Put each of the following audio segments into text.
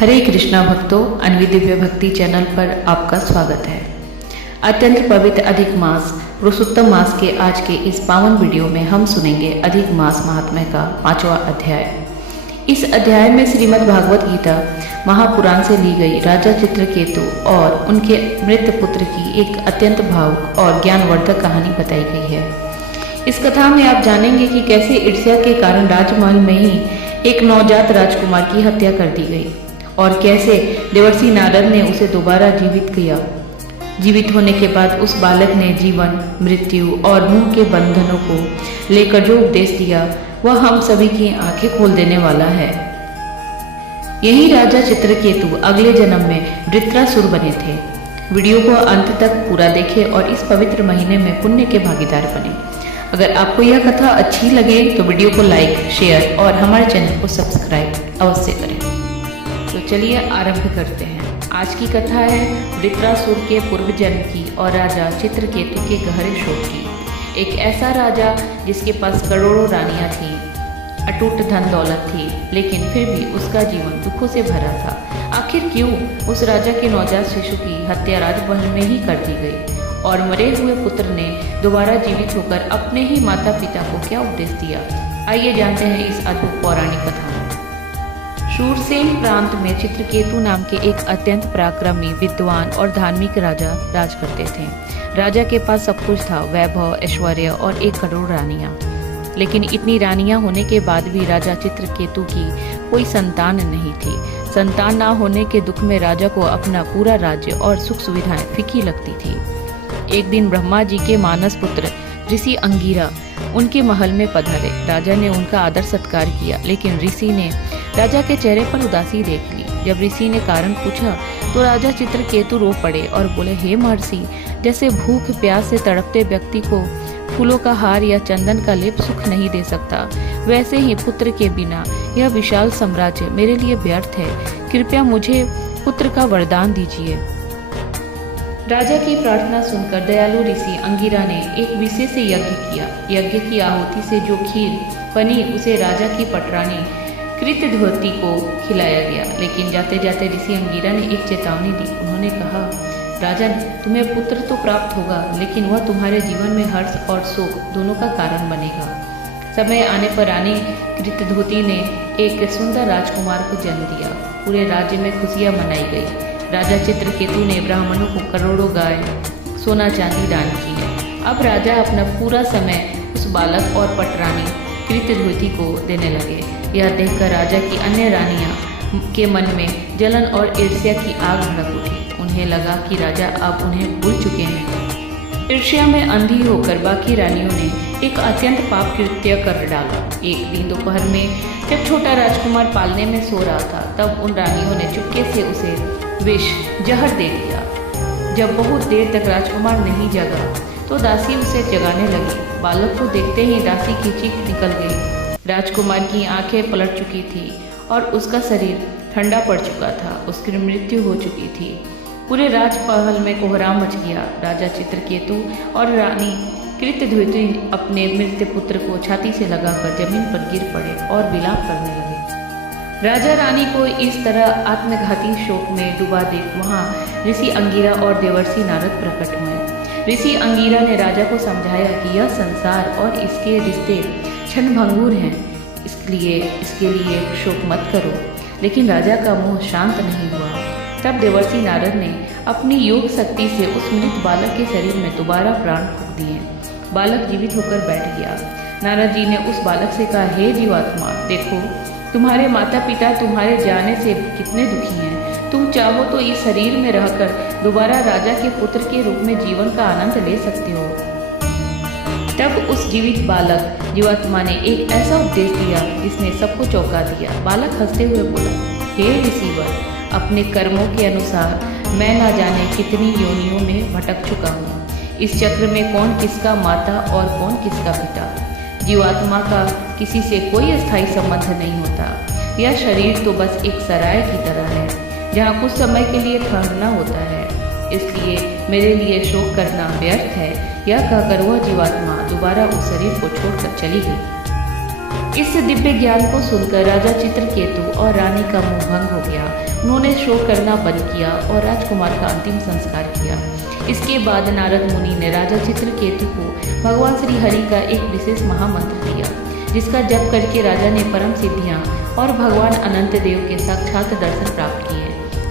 हरे कृष्णा भक्तों, अन्वी दिव्य भक्ति चैनल पर आपका स्वागत है। अत्यंत पवित्र अधिक मास पुरुषोत्तम मास के आज के इस पावन वीडियो में हम सुनेंगे अधिक मास महात्म्य का 5वां अध्याय। इस अध्याय में श्रीमद् भागवत गीता महापुराण से ली गई राजा चित्रकेतु और उनके मृत पुत्र की एक अत्यंत भावुक और ज्ञानवर्धक कहानी बताई गई है। इस कथा में आप जानेंगे कि कैसे ईर्ष्या के कारण राजमहल में ही एक नवजात राजकुमार की हत्या कर दी गई और कैसे देवर्षि नारद ने उसे दोबारा जीवित किया। जीवित होने के बाद उस बालक ने जीवन, मृत्यु और मोह के बंधनों को लेकर जो उपदेश दिया वह हम सभी की आंखें खोल देने वाला है। यही राजा चित्रकेतु अगले जन्म में वृत्रासुर बने थे। वीडियो को अंत तक पूरा देखें और इस पवित्र महीने में पुण्य के भागीदार बने। अगर आपको यह कथा अच्छी लगे तो वीडियो को लाइक, शेयर और हमारे चैनल को सब्सक्राइब अवश्य करें। तो चलिए आरंभ करते हैं। आज की कथा है वृत्रासुर के पूर्व जन्म की और राजा चित्रकेतु के गहरे शोक की। एक ऐसा राजा जिसके पास करोड़ों रानियां थीं, अटूट धन दौलत थी, लेकिन फिर भी उसका जीवन दुखों से भरा था। आखिर क्यों उस राजा के नवजात शिशु की हत्या राजमहल में ही कर दी गई और मरे हुए पुत्र ने दोबारा जीवित होकर अपने ही माता पिता को क्या उपदेश दिया? आइए जानते हैं इस अद्भुत पौराणिक कथा में। शूरसेन प्रांत में चित्रकेतु नाम के एक अत्यंत पराक्रमी, विद्वान और धार्मिक राजा राज करते थे। राजा के पास सब कुछ था, वैभव, ऐश्वर्य और 1 करोड़ रानियां। लेकिन इतनी रानियां होने के बाद भी राजा चित्रकेतु की कोई संतान नहीं थी। संतान ना होने के दुख में राजा को अपना पूरा राज्य और सुख सुविधाएं फीकी लगती थी। एक दिन ब्रह्मा जी के मानस पुत्र ऋषि अंगिरा उनके महल में पधारे। राजा ने उनका आदर सत्कार किया, लेकिन ऋषि ने राजा के चेहरे पर उदासी देख ली। जब ऋषि ने कारण पूछा तो राजा चित्रकेतु रो पड़े और बोले, हे महर्षि, जैसे भूख प्यास से तड़पते व्यक्ति को फूलों का हार या चंदन का लेप सुख नहीं दे सकता, वैसे ही पुत्र के बिना यह विशाल साम्राज्य मेरे लिए व्यर्थ है। कृपया मुझे पुत्र का वरदान दीजिए। राजा की प्रार्थना सुनकर दयालु ऋषि अंगिरा ने एक विशेष यज्ञ किया। यज्ञ की आहुति से जो खीर बनी उसे राजा की पटरानी कृतध्वति को खिलाया गया। लेकिन जाते जाते ऋषि अंगिरा ने एक चेतावनी दी। उन्होंने कहा, राजन, तुम्हें पुत्र तो प्राप्त होगा, लेकिन वह तुम्हारे जीवन में हर्ष और शोक दोनों का कारण बनेगा। समय आने पर रानी कृतध्वति ने एक सुंदर राजकुमार को जन्म दिया। पूरे राज्य में खुशियां मनाई गई। राजा चित्रकेतु ने ब्राह्मणों को करोड़ों गाय, सोना चांदी दान किए। अब राजा अपना पूरा समय उस बालक और पटरानी कृतध्वति को देने लगे। यह देखकर राजा की अन्य रानियां के मन में जलन और ईर्ष्या की आग भड़क उठी। उन्हें लगा कि राजा अब उन्हें भूल चुके हैं। ईर्ष्या में अंधी होकर बाकी रानियों ने एक अत्यंत पाप कृत्य कर डाला। एक दिन दोपहर में जब छोटा राजकुमार पालने में सो रहा था, तब उन रानियों ने चुपके से उसे विष जहर दे दिया। जब बहुत देर तक राजकुमार नहीं जगा तो दासी उसे जगाने लगी। बालक को देखते ही दासी की चीख निकल गई। राजकुमार की आंखें पलट चुकी थी और उसका शरीर ठंडा पड़ चुका था। उसकी मृत्यु हो चुकी थी। पूरे राजमहल में कोहराम मच गया। राजा चित्रकेतु और रानी कृतध्वति अपने मृत पुत्र को छाती से लगाकर जमीन पर गिर पड़े और विलाप करने लगे। राजा रानी को इस तरह आत्मघाती शोक में डूबा देख वहां ऋषि अंगिरा और देवर्षि नारद प्रकट हुए। ऋषि अंगिरा ने राजा को समझाया कि यह संसार और इसके रिश्ते क्षणभंगुर हैं, इसके लिए शोक मत करो। लेकिन राजा का मोह शांत नहीं हुआ। तब देवर्षि नारद ने अपनी योग शक्ति से उस मृत बालक के शरीर में दोबारा प्राण फूंक दिए। बालक जीवित होकर बैठ गया। नारद जी ने उस बालक से कहा, हे जीवात्मा, देखो तुम्हारे माता पिता तुम्हारे जाने से कितने दुखी हैं। तुम चाहो तो इस शरीर में रहकर दोबारा राजा के पुत्र के रूप में जीवन का आनंद ले सकते हो। तब उस जीवित बालक जीवात्मा ने एक ऐसा उपदेश दिया जिसने सबको चौंका दिया। बालक हंसते हुए बोला, हे ऋषिवर, अपने कर्मों के अनुसार मैं ना जाने कितनी योनियों में भटक चुका हूँ। इस चक्र में कौन किसका माता और कौन किसका पिता। जीवात्मा का किसी से कोई स्थायी संबंध नहीं होता। यह शरीर तो बस एक सराय की तरह है, जहाँ कुछ समय के लिए ठहरना होता है। इसलिए मेरे लिए शोक करना व्यर्थ है। यह कहकर वह जीवात्मा दोबारा उस शरीर को छोड़कर चली गई। इस दिव्य ज्ञान को सुनकर राजा चित्रकेतु और रानी का मोह भंग हो गया। उन्होंने शोक करना बंद किया और राजकुमार का अंतिम संस्कार किया। इसके बाद नारद मुनि ने राजा चित्रकेतु को भगवान श्री हरि का एक विशेष महामंत्र दिया, जिसका जप करके राजा ने परम सिद्धियां और भगवान अनंत देव के साक्षात दर्शन प्राप्त किए।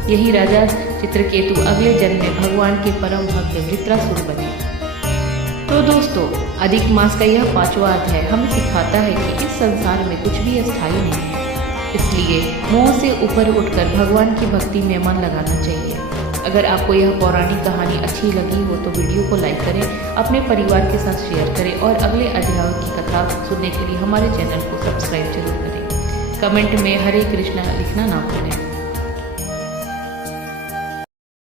यही राजा चित्रकेतु अगले जन्म में भगवान के परम भक्त वृत्रासुर बने। तो दोस्तों, अधिक मास का यह 5वां अध्याय हमें सिखाता है कि इस संसार में कुछ भी अस्थायी नहीं है, इसलिए मोह से ऊपर उठकर भगवान की भक्ति में मन लगाना चाहिए। अगर आपको यह पौराणिक कहानी अच्छी लगी हो तो वीडियो को लाइक करें, अपने परिवार के साथ शेयर करें और अगले अध्यायों की कथा सुनने के लिए हमारे चैनल को सब्सक्राइब जरूर करें। कमेंट में हरे कृष्णा लिखना ना भूलें।